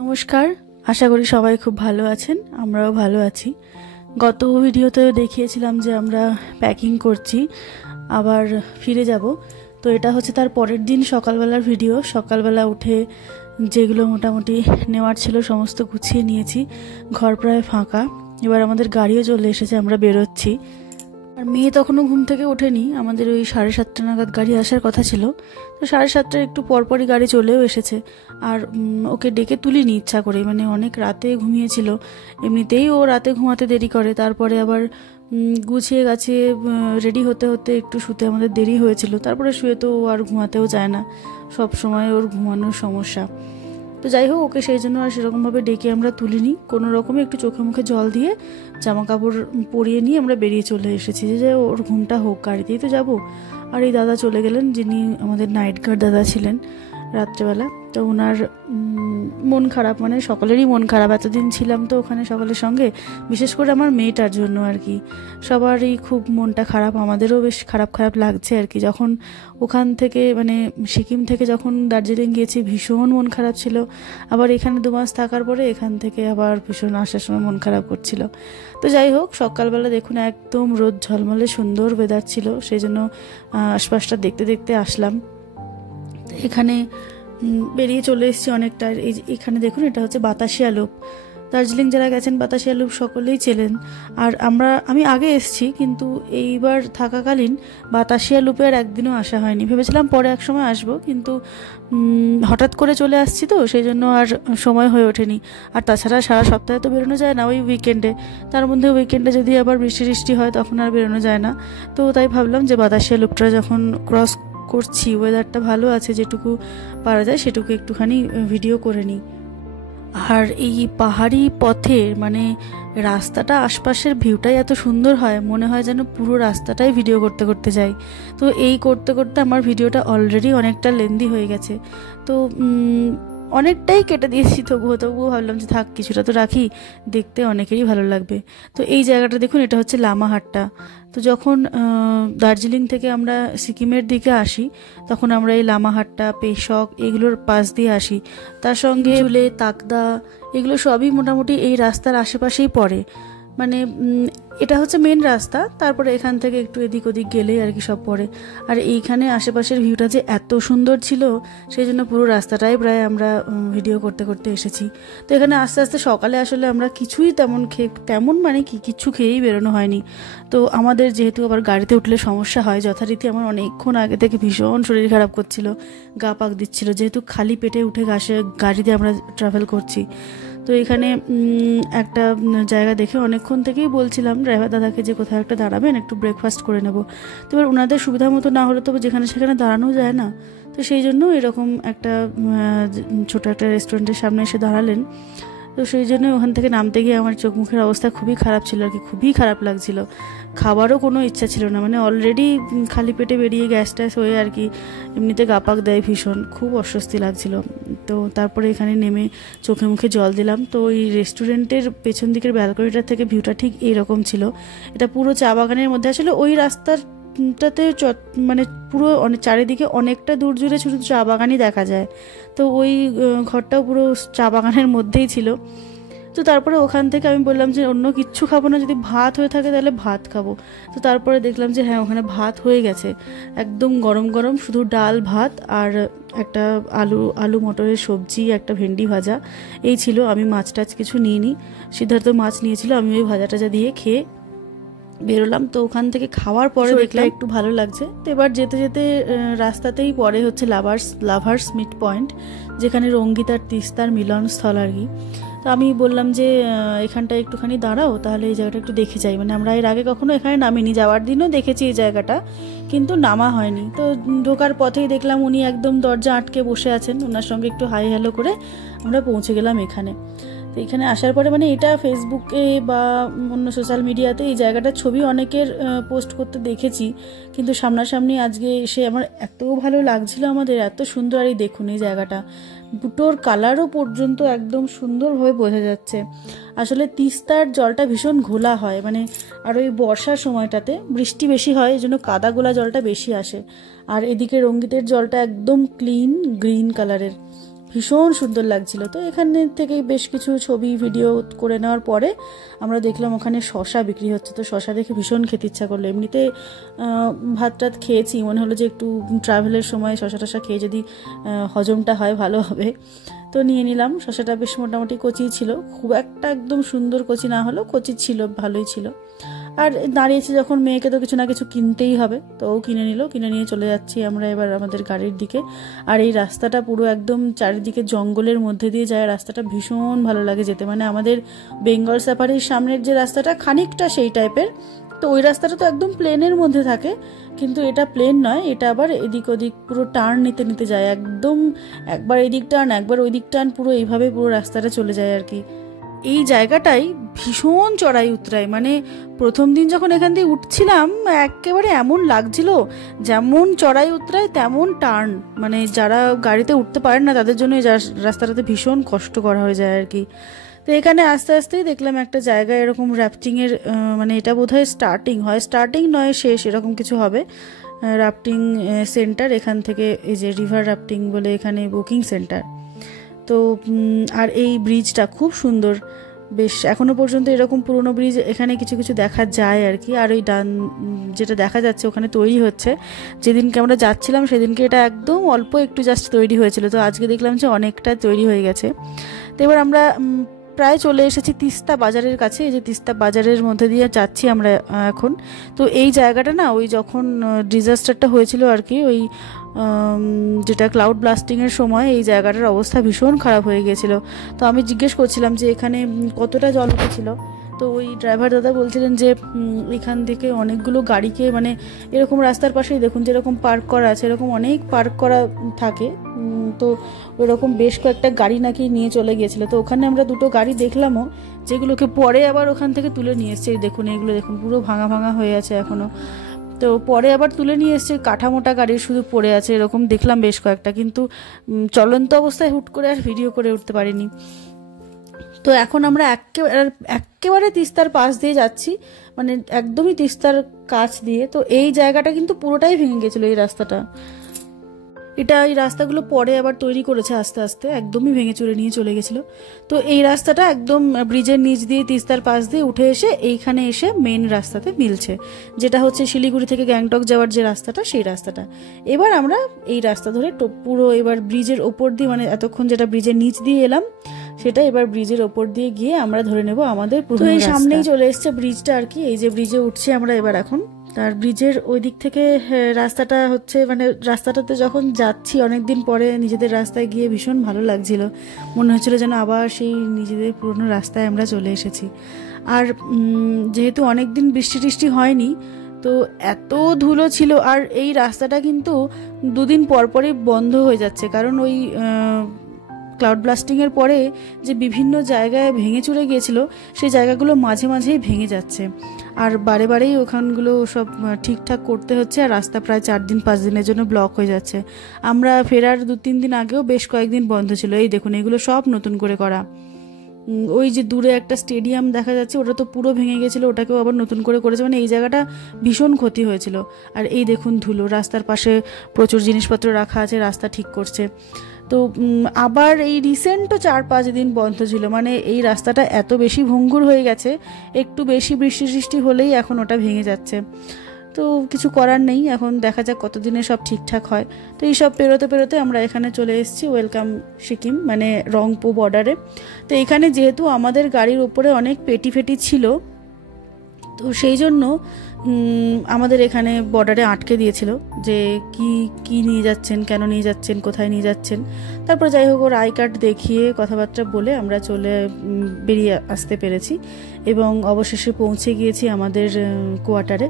নমস্কার, আশা করি সবাই খুব ভালো আছেন। আমরাও ভালো আছি। গত ভিডিওতে দেখিয়েছিলাম যে আমরা প্যাকিং করছি, আবার ফিরে যাব। তো এটা হচ্ছে তার পরের দিন সকালবেলার ভিডিও। সকালবেলা উঠে যেগুলো মোটামুটি নেওয়ার ছিল সমস্ত গুছিয়ে নিয়েছি। ঘর প্রায় ফাঁকা। এবার আমাদের গাড়িও চলে এসেছে, আমরা বেরোচ্ছি। আর মেয়ে তখনও ঘুম থেকে ওঠেনি। আমাদের ওই 7:30 নাগাদ গাড়ি আসার কথা ছিল। তো 7:30 একটু পরপরই গাড়ি চলেও এসেছে। আর ওকে ডেকে তুলিনি ইচ্ছা করে, মানে অনেক রাতে ঘুমিয়েছিল। এমনিতেই ও রাতে ঘুমাতে দেরি করে, তারপরে আবার গুছিয়ে গাছিয়ে রেডি হতে হতে একটু শুতে আমাদের দেরি হয়েছিল। তারপরে শুয়ে তো ও আর ঘুমাতেও যায় না, সব সময় ওর ঘুমানোর সমস্যা। তো যাই হোক, ওকে সেই জন্য আর সেরকমভাবে ডেকে আমরা তুলিনি। কোনো রকমে একটু চোখে মুখে জল দিয়ে জামা কাপড় পরিয়ে নিয়ে আমরা বেরিয়ে চলে এসেছি যে ওর ঘুমটা হোক, গাড়িতেই তো যাব। আর এই দাদা চলে গেলেন, যিনি আমাদের নাইট গার্ড দাদা ছিলেন রাত্রেবেলা। তো ওনার মন খারাপ, মানে সকলেরই মন খারাপ। এতদিন ছিলাম তো ওখানে সকলের সঙ্গে, বিশেষ করে আমার মেয়েটার জন্য আর কি। সবারই খুব মনটা খারাপ, আমাদেরও বেশ খারাপ খারাপ লাগছে আর কি। যখন ওখান থেকে মানে সিকিম থেকে যখন দার্জিলিং গিয়েছি ভীষণ মন খারাপ ছিল। আবার এখানে 2 মাস থাকার পরে এখান থেকে আবার ভীষণ আসার সময় মন খারাপ করছিল। তো যাই হোক, সকালবেলা দেখুন একদম রোদ ঝলমলে সুন্দর ওয়েদার ছিল, সেই জন্য আশপাশটা দেখতে দেখতে আসলাম। এখানে বেরিয়ে চলে এসেছি অনেকটা। এখানে দেখুন, এটা হচ্ছে বাতাসিয়া লুপ। দার্জিলিং যারা গেছেন বাতাসিয়া লুপ সকলেই চেনেন। আর আমি আগে এসেছি, কিন্তু এইবার থাকাকালীন বাতাসিয়া লুপে আর একদিনও আসা হয়নি। ভেবেছিলাম পরে এক সময় আসবো, কিন্তু হঠাৎ করে চলে আসছি তো সেই জন্য আর সময় হয়ে ওঠেনি। আর তাছাড়া সারা সপ্তাহে তো বেরোনো যায় না, ওই উইকেন্ডে। তার মধ্যে উইকেন্ডে যদি আবার বৃষ্টি টিষ্টি হয় তখন আর বেরোনো যায় না। তো তাই ভাবলাম যে বাতাসিয়া লুপটা যখন ক্রস করছি, ওয়েদারটা ভালো আছে, যেটুকু পারা যায় সেটুকু একটুখানি ভিডিও করে নিই। আর এই পাহাড়ি পথে মানে রাস্তাটা, আশপাশের ভিউটাই এত সুন্দর হয়, মনে হয় যেন পুরো রাস্তাটাই ভিডিও করতে করতে যাই। তো এই করতে করতে আমার ভিডিওটা অলরেডি অনেকটা লেন্দি হয়ে গেছে। তো অনেকটাই কেটে দিয়েছি, তবুও ভাবলাম যে থাক, কিছুটা তো রাখি, দেখতে অনেকেরই ভালো লাগবে। তো এই জায়গাটা দেখুন, এটা হচ্ছে লামাহাট্টা। তো যখন দার্জিলিং থেকে আমরা সিকিমের দিকে আসি, তখন আমরা এই লামাহাট্টা, পেশক এগুলোর পাশ দিয়ে আসি। তার সঙ্গে চুলে, তাকদা এগুলো সবই মোটামুটি এই রাস্তার আশেপাশেই পড়ে। মানে এটা হচ্ছে মেন রাস্তা, তারপরে এখান থেকে একটু এদিক ওদিক গেলেই আর কি সব পড়ে। আর এইখানে আশেপাশের ভিউটা যে এত সুন্দর ছিল, সেই জন্য পুরো রাস্তাটাই প্রায় আমরা ভিডিও করতে করতে এসেছি। তো এখানে আস্তে আস্তে সকালে আসলে আমরা কিছুই তেমন মানে কিচ্ছু খেয়েই বেরোনো হয়নি। তো আমাদের যেহেতু আবার গাড়িতে উঠলে সমস্যা হয়, যথারীতি আমার অনেকক্ষণ আগে থেকে ভীষণ শরীর খারাপ করছিল, গা পাক দিচ্ছিল, যেহেতু খালি পেটে উঠে গাড়িতে আমরা ট্রাভেল করছি। তো এখানে একটা জায়গা দেখে অনেকক্ষণ থেকেই বলছিলাম ড্রাইভার দাদাকে যে কোথাও একটা দাঁড়াবেন, একটু ব্রেকফাস্ট করে নেব। তো এবার ওনাদের সুবিধা মতো না হলে তো যেখানে সেখানে দাঁড়ানো যায় না। তো সেই জন্য এরকম একটা ছোটো একটা রেস্টুরেন্টের সামনে এসে দাঁড়ালেন। তো সেই জন্য ওখান থেকে নামতে গিয়ে আমার চোখ মুখের অবস্থা খুবই খারাপ ছিল আর কি, খুবই খারাপ লাগছিল। খাবারও কোনো ইচ্ছা ছিল না, মানে অলরেডি খালি পেটে বেরিয়ে গ্যাস ট্যাস হয়ে আর কি এমনিতে গাপাক দেয় ভীষণ, খুব অস্বস্তি লাগছিল। তো তারপরে এখানে নেমে চোখে মুখে জল দিলাম। তো ওই রেস্টুরেন্টের পেছন দিকের ব্যালকনিটার থেকে ভিউটা ঠিক এইরকম ছিল। এটা পুরো চা বাগানের মধ্যে, আসলে ওই রাস্তাটাতে মানে পুরো চারিদিকে অনেকটা দূর জুড়ে শুধু চা বাগানই দেখা যায়। তো ওই ঘরটাও পুরো চা বাগানের মধ্যেই ছিল। তো তারপরে ওখান থেকে আমি বললাম যে অন্য কিচ্ছু খাবো না, যদি ভাত হয়ে থাকে তাহলে ভাত খাবো। তো তারপরে দেখলাম যে হ্যাঁ, ওখানে ভাত হয়ে গেছে, একদম গরম গরম, শুধু ডাল ভাত আর একটা আলু মটরের সবজি, একটা ভেন্ডি ভাজা, এই ছিল। আমি মাছ টাছ কিছু নিইনি, সিদ্ধার্থ মাছ নিয়েছিল, আমি ওই ভাজা টাজা দিয়ে খেয়ে বেরোলাম। তো ওখান থেকে খাওয়ার পরে দেখলাম একটু ভালো লাগছে। তো এবার যেতে যেতে রাস্তাতেই পরে হচ্ছে লাভার্স মিট পয়েন্ট, যেখানে রঙ্গিত আর তিস্তার মিলনস্থল আর কি। তো আমি বললাম যে এখানটা একটুখানি দাঁড়াও, তাহলে এই জায়গাটা একটু দেখে যাই। মানে আমরা এর আগে কখনো এখানে নামিনি, যাওয়ার দিনও দেখেছি এই জায়গাটা, কিন্তু নামা হয়নি। তো ঢোকার পথেই দেখলাম উনি একদম দরজা আটকে বসে আছেন, ওনার সঙ্গে একটু হাই হ্যালো করে আমরা পৌঁছে গেলাম এখানে। তো এখানে আসার পরে মানে এটা ফেসবুকে বা অন্য সোশ্যাল মিডিয়াতে এই জায়গাটার ছবি অনেকের পোস্ট করতে দেখেছি, কিন্তু সামনাসামনি আজকে এসে আমার এত ভালো লাগছিল, আমাদের এত সুন্দর। আর এই দেখুন এই জায়গাটা, দুটোর কালারও পর্যন্ত একদম সুন্দরভাবে বোঝা যাচ্ছে। আসলে তিস্তার জলটা ভীষণ ঘোলা হয়, মানে আর ওই বর্ষার সময়টাতে বৃষ্টি বেশি হয়, এই জন্য কাদা গোলা জলটা বেশি আসে। আর এদিকে রঙ্গিতের জলটা একদম ক্লিন গ্রিন কালারের। ভীষণ সুন্দর লাগছিল। তো এখানে থেকে বেশ কিছু ছবি ভিডিও করে নেওয়ার পরে আমরা দেখলাম ওখানে শশা বিক্রি হচ্ছে। তো শশা দেখে ভীষণ খেতে ইচ্ছা করলো। এমনিতে ভাত টাত খেয়েছি, মনে হলো যে একটু ট্রাভেলের সময় শশা টশা খেয়ে যদি হজমটা হয় ভালো হবে। তো নিয়ে নিলাম। শশাটা বেশ মোটামুটি কচি ছিল, খুব একটা একদম সুন্দর কচি না হলেও কচি ছিল, ভালোই ছিল। আর দাঁড়িয়েছি যখন, মেয়েকে তো কিছু না কিছু কিনতেই হবে, তো ও কিনে নিল। কিনে নিয়ে চলে যাচ্ছি আমরা এবার আমাদের গাড়ির দিকে। আর এই রাস্তাটা পুরো একদম চারিদিকে জঙ্গলের মধ্যে দিয়ে যায়, রাস্তাটা ভীষণ ভালো লাগে যেতে। মানে আমাদের বেঙ্গল সাফারির সামনের যে রাস্তাটা খানিকটা সেই টাইপের। তো ওই রাস্তাটা তো একদম প্লেনের মধ্যে থাকে, কিন্তু এটা প্লেন নয়, এটা আবার এদিক ওদিক পুরো টার্ন নিতে নিতে যায়, একদম একবার এদিক টার্ন একবার ওই দিক টার্ন, পুরো এইভাবে পুরো রাস্তাটা চলে যায় আর কি। এই জায়গাটাই ভীষণ চড়াই উতরাই, মানে প্রথম দিন যখন এখান দিয়ে উঠছিলাম একেবারে এমন লাগছিল যেমন চড়াই উতরাই তেমন টার্ন, মানে যারা গাড়িতে উঠতে পারেন না তাদের জন্য এই রাস্তাটাতে ভীষণ কষ্ট করা হয়ে যায় আর কি। তো এখানে আস্তে আস্তেই দেখলাম একটা জায়গায় এরকম রাফটিংয়ের, মানে এটা বোধহয় স্টার্টিং নয় শেষ, এরকম কিছু হবে, রাফটিং সেন্টার। এখান থেকে এই যে রিভার রাফটিং বলে এখানে বুকিং সেন্টার। তো আর এই ব্রিজটা খুব সুন্দর, বেশ এখনো পর্যন্ত এরকম পুরনো ব্রিজ এখানে কিছু কিছু দেখা যায় আর কি। আর ওই ডান যেটা দেখা যাচ্ছে ওখানে তৈরি হচ্ছে, যেদিনকে আমরা যাচ্ছিলাম সেদিনকে এটা একদম অল্প একটু জাস্ট তৈরি হয়েছিল, তো আজকে দেখলাম যে অনেকটা তৈরি হয়ে গেছে। তো এবার আমরা প্রায় চলে এসেছি তিস্তা বাজারের কাছে। এই যে তিস্তা বাজারের মধ্যে দিয়ে যাচ্ছি আমরা এখন। তো এই জায়গাটা না, ওই যখন ডিজাস্টারটা হয়েছিল আর কি, ওই যেটা ক্লাউড ব্লাস্টিংয়ের সময় এই জায়গাটার অবস্থা ভীষণ খারাপ হয়ে গিয়েছিল। তো আমি জিজ্ঞেস করছিলাম যে এখানে কতটা জল উঠেছিল। তো ওই ড্রাইভার দাদা বলছিলেন যে এখান থেকে অনেকগুলো গাড়িকে, মানে এরকম রাস্তার পাশেই দেখুন যেরকম পার্ক করা আছে, এরকম অনেক পার্ক করা থাকে, তো ওইরকম বেশ কয়েকটা গাড়ি নাকি নিয়ে চলে গিয়েছিল। তো ওখানে আমরা দুটো গাড়ি দেখলামও, যেগুলোকে পরে আবার ওখান থেকে তুলে নিয়ে এসছে। দেখুন এগুলো দেখুন পুরো ভাঙা ভাঙা হয়ে আছে এখনো, তো পরে আবার তুলে নিয়ে এসছে। কাঠামোটা গাড়ির শুধু পড়ে আছে, এরকম দেখলাম বেশ কয়েকটা, কিন্তু চলন্ত অবস্থায় হুট করে আর ভিডিও করে উঠতে পারিনি। তো এখন আমরা একেবারে তিস্তার পাশ দিয়ে যাচ্ছি, মানে একদমই তিস্তার কাছ দিয়ে। তো এই জায়গাটা কিন্তু পুরোটাই ভেঙে গেছিলো, এই রাস্তাটা। এই রাস্তাগুলো পরে আবার তৈরি করেছে আস্তে আস্তে, একদমই ভেঙে চুরে নিয়ে চলে গেছিলো। তো এই রাস্তাটা একদম ব্রিজের নিচ দিয়ে তিস্তার পাশ দিয়ে উঠে এসে এইখানে এসে মেন রাস্তাতে মিলছে, যেটা হচ্ছে শিলিগুড়ি থেকে গ্যাংটক যাওয়ার যে রাস্তাটা, সেই রাস্তাটা। এবার আমরা এই রাস্তা ধরে পুরো এবার ব্রিজের ওপর দিয়ে, মানে এতক্ষণ যেটা ব্রিজের নিচ দিয়ে এলাম সেটা এবার ব্রিজের ওপর দিয়ে গিয়ে আমরা ধরে নেব আমাদের। তো এই সামনেই চলে এসছে ব্রিজটা আর কি, এই যে ব্রিজে উঠছি আমরা এবার এখন। তার ব্রিজের ওই দিক থেকে রাস্তাটা হচ্ছে, মানে রাস্তাটাতে যখন যাচ্ছি অনেকদিন পরে নিজেদের রাস্তায় গিয়ে ভীষণ ভালো লাগছিল, মনে হচ্ছিল যেন আবার সেই নিজেদের পুরনো রাস্তায় আমরা চলে এসেছি। আর যেহেতু অনেকদিন বৃষ্টি টিষ্টি হয়নি, তো এত ধুলো ছিল। আর এই রাস্তাটা কিন্তু দুদিন পরপরই বন্ধ হয়ে যাচ্ছে, কারণ ওই ক্লাউড ব্লাস্টিংয়ের পরে যে বিভিন্ন জায়গায় ভেঙে চুরে গিয়েছিল, সেই জায়গাগুলো মাঝে মাঝেই ভেঙে যাচ্ছে, আর বারে বারেই ওখানগুলো সব ঠিকঠাক করতে হচ্ছে। আর রাস্তা প্রায় 4-5 দিনের জন্য ব্লক হয়ে যাচ্ছে। আমরা ফেরার 2-3 দিন আগেও বেশ কয়েকদিন বন্ধ ছিল। এই দেখুন এগুলো সব নতুন করে করা। ওই যে দূরে একটা স্টেডিয়াম দেখা যাচ্ছে, ওটা তো পুরো ভেঙে গেছিলো, ওটাকেও আবার নতুন করে করেছে, মানে এই জায়গাটা ভীষণ ক্ষতি হয়েছিল। আর এই দেখুন ধুলো, রাস্তার পাশে প্রচুর জিনিসপত্র রাখা আছে, রাস্তা ঠিক করছে। তো আবার এই রিসেন্টও 4-5 দিন বন্ধ ছিল, মানে এই রাস্তাটা এত বেশি ভঙ্গুর হয়ে গেছে, একটু বেশি বৃষ্টি হলেই এখন ওটা ভেঙে যাচ্ছে। তো কিছু করার নেই, এখন দেখা যাক কতদিনে সব ঠিকঠাক হয়। তো এই সব পেরোতে পেরোতে আমরা এখানে চলে এসেছি ওয়েলকাম সিকিম, মানে রংপো বর্ডারে। তো এখানে যেহেতু আমাদের গাড়ির ওপরে অনেক পেটি ফেটি ছিল, তো সেই জন্য আমাদের এখানে বর্ডারে আটকে দিয়েছিল যে কি নিয়ে যাচ্ছেন, কেন নিয়ে যাচ্ছেন, কোথায় নিয়ে যাচ্ছেন। তারপর যাই হোক ওর আই কার্ড দেখিয়ে কথাবার্তা বলে আমরা বেরিয়ে আসতে পেরেছি এবং অবশেষে পৌঁছে গিয়েছি আমাদের কোয়ার্টারে।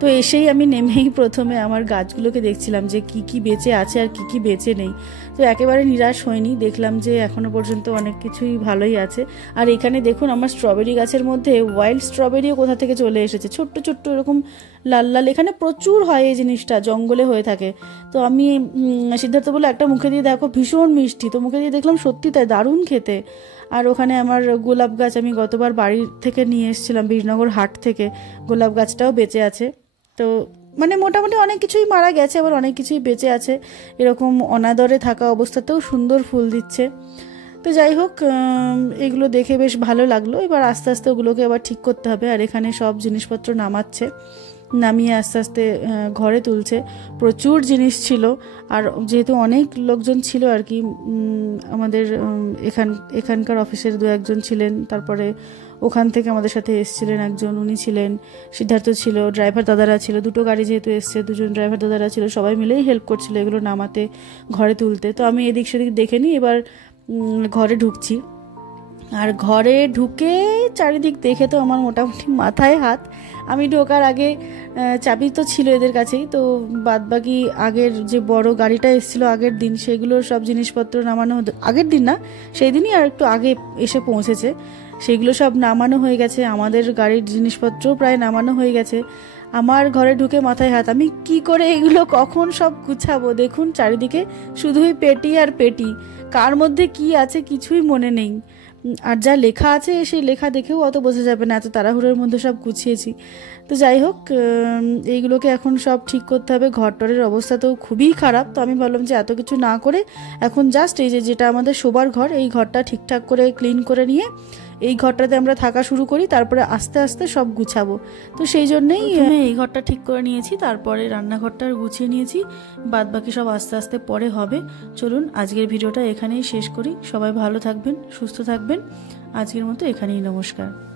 তো এসেই আমি নেমেই প্রথমে আমার গাছগুলোকে দেখছিলাম যে কি বেঁচে আছে আর কি বেঁচে নেই। তো একেবারে নিরাশ হয়নি, দেখলাম যে এখনো পর্যন্ত অনেক কিছুই ভালোই আছে। আর এখানে দেখুন আমার স্ট্রবেরি গাছের মধ্যে ওয়াইল্ড স্ট্রবেরিও কোথা থেকে চলে এসেছে, ছোট্ট ছোট্ট এরকম লাল লাল। এখানে প্রচুর হয় এই জিনিসটা, জঙ্গলে হয়ে থাকে। তো আমি সিদ্ধার্থ বলে একটা মুখে দিয়ে দেখো, ভীষণ মিষ্টি। তো মুখে দিয়ে দেখলাম সত্যি তাই, দারুণ খেতে। আর ওখানে আমার গোলাপ গাছ আমি গতবার বাড়ি থেকে নিয়ে এসেছিলাম বীরনগর হাট থেকে, গোলাপ গাছটাও বেঁচে আছে। তো মানে মোটামুটি অনেক কিছুই মারা গেছে, আবার অনেক কিছুই বেঁচে আছে। এরকম অনাদরে থাকা অবস্থাতেও সুন্দর ফুল দিচ্ছে। তো যাই হোক, এগুলো দেখে বেশ ভালো লাগলো। এবার আস্তে আস্তে ওগুলোকে আবার ঠিক করতে হবে। আর এখানে সব জিনিসপত্র নামাচ্ছে, নামিয়ে আস্তে আস্তে ঘরে তুলছে। প্রচুর জিনিস ছিল, আর যেহেতু অনেক লোকজন ছিল আর কি, আমাদের এখানকার অফিসের 2-1 জন ছিলেন, তারপরে ওখান থেকে আমাদের সাথে এসছিলেন একজন, উনি ছিলেন, সিদ্ধার্থ ছিল, ড্রাইভার দাদারা ছিল, 2টো গাড়ি যেহেতু এসছে 2জন ড্রাইভার দাদারা ছিল, সবাই মিলেই হেল্প করছিল এগুলো নামাতে, ঘরে তুলতে। তো আমি এদিক সেদিক দেখে নিই, এবার ঘরে ঢুকছি। আর ঘরে ঢুকে চারিদিক দেখে তো আমার মোটামুটি মাথায় হাত। আমি ঢোকার আগে চাবি তো ছিল এদের কাছেই, তো বাদবাকি আগের যে বড় গাড়িটা এসেছিলো আগের দিন, সেগুলোর সব জিনিসপত্র নামানো, আগের দিন না সেই দিনই আর একটু আগে এসে পৌঁছেছে, সেগুলো সব নামানো হয়ে গেছে। আমাদের গাড়ির জিনিসপত্রও প্রায় নামানো হয়ে গেছে। আমার ঘরে ঢুকে মাথায় হাত, আমি কি করে এগুলো কখন সব গুছাবো। দেখুন চারিদিকে শুধুই পেটি আর পেটি, কার মধ্যে কি আছে কিছুই মনে নেই। আর যা লেখা আছে সেই লেখা দেখেও অত বোঝা যাবে না, এত তাড়াহুড়োর মধ্যে সব গুছিয়েছি। তো যাই হোক, এইগুলোকে এখন সব ঠিক করতে হবে। ঘরটরের অবস্থা তো খুবই খারাপ। তো আমি ভাবলাম যে এত কিছু না করে এখন জাস্ট এই যেটা আমাদের শোবার ঘর, এই ঘরটা ঠিকঠাক করে ক্লিন করে নিয়ে এই ঘরটাতে আমরা থাকা শুরু করি, তারপরে আস্তে আস্তে সব গুছাবো। তো সেই জন্যেই এই ঘরটা ঠিক করে নিয়েছি, তারপরে রান্নাঘরটা গুছিয়ে নিয়েছি, বাদ বাকি সব আস্তে আস্তে পরে হবে। চলুন আজকের ভিডিওটা এখানেই শেষ করি। সবাই ভালো থাকবেন, সুস্থ থাকবেন। আজকের মতো এখানেই নমস্কার।